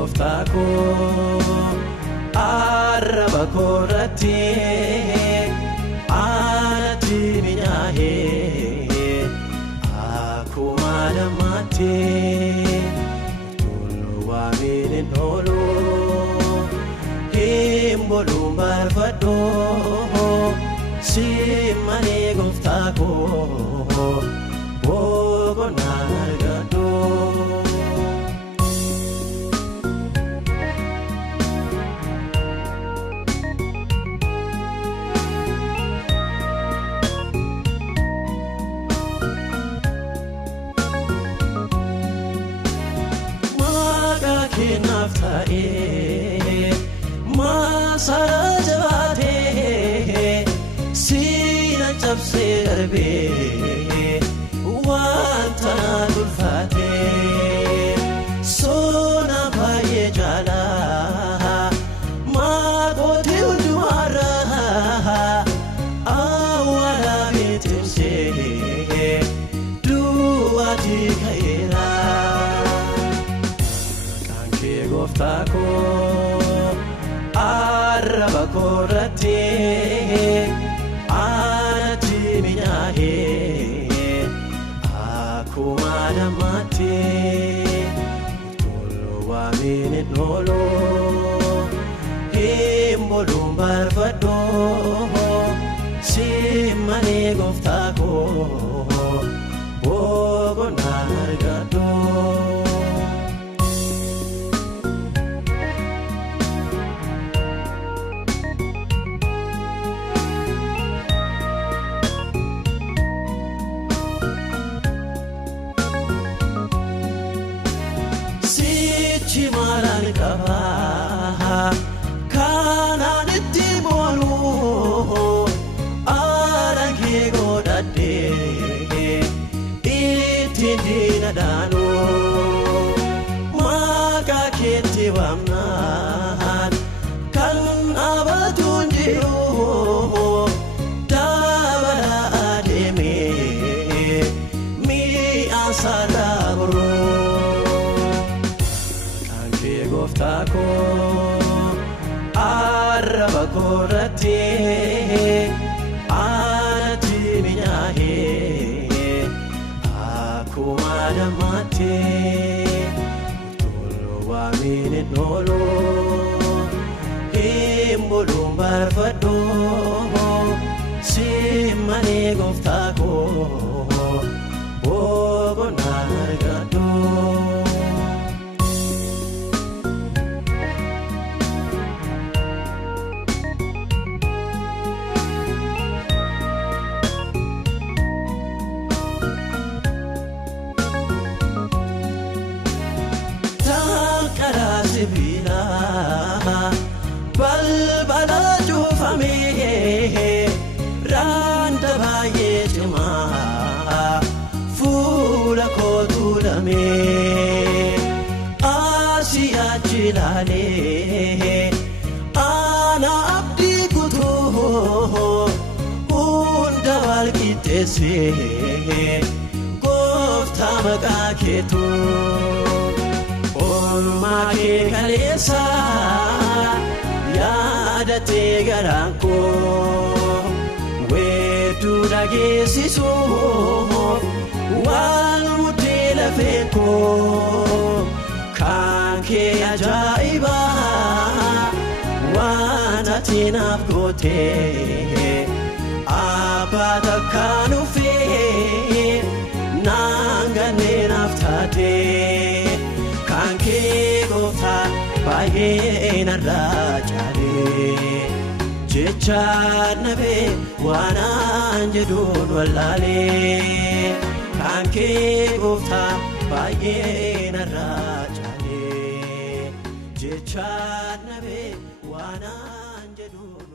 gooftaa koo arraba koorratti anatti minyaa'ee akkuma namaatti toluu waamiin hin oolu hin boluun barbaadoo simmanii gooftaa koo boqonnaa argadhoo. Naftae masara jabate sina chapse darbe wanta dulfate sona baye jala ma goti udwara awara bitimse duati khaira gooftaa koo arraba koorratti anatti minyaa'ee akkuma namaatti toluu waamiin hin oolu hin boluun barbaadoo simmanii gooftaa koo boqonnaa argadhoo. Chimaran kaba kanan itti bolu arage godade itti dinadanu maka keti wamnan kan abatunjiru dabara ademe mi asalabro. Gooftaa koo arraba koorratti anatti minyaa'ee akkuma namaatti toluu waamiin hin oolu hin boluun barbaadoo simmanii gooftaa koo boqonnaa argadhoo. Balbala cufamee randa baay'ee cimaa fuula koo tuulamee asii achi ilaalee ana abdii kutuu hunda wal qixxeessee gooftaa maqaa keetuu. Olmaa kee kaleessa yaadatee garaan koo weedduu dhageessisuuf waan muddee lafeen koo kan kee ajaa'ibaa waan ati naaf gootee abbaa takkaan ufee naan gannee naaf taatee. Kanke gooftaa baay'ee narraa caalee jecha nabee waan an jedhuun wallaalee kanke gooftaa baay'ee narraa caalee jecha nabee waan an jedhuun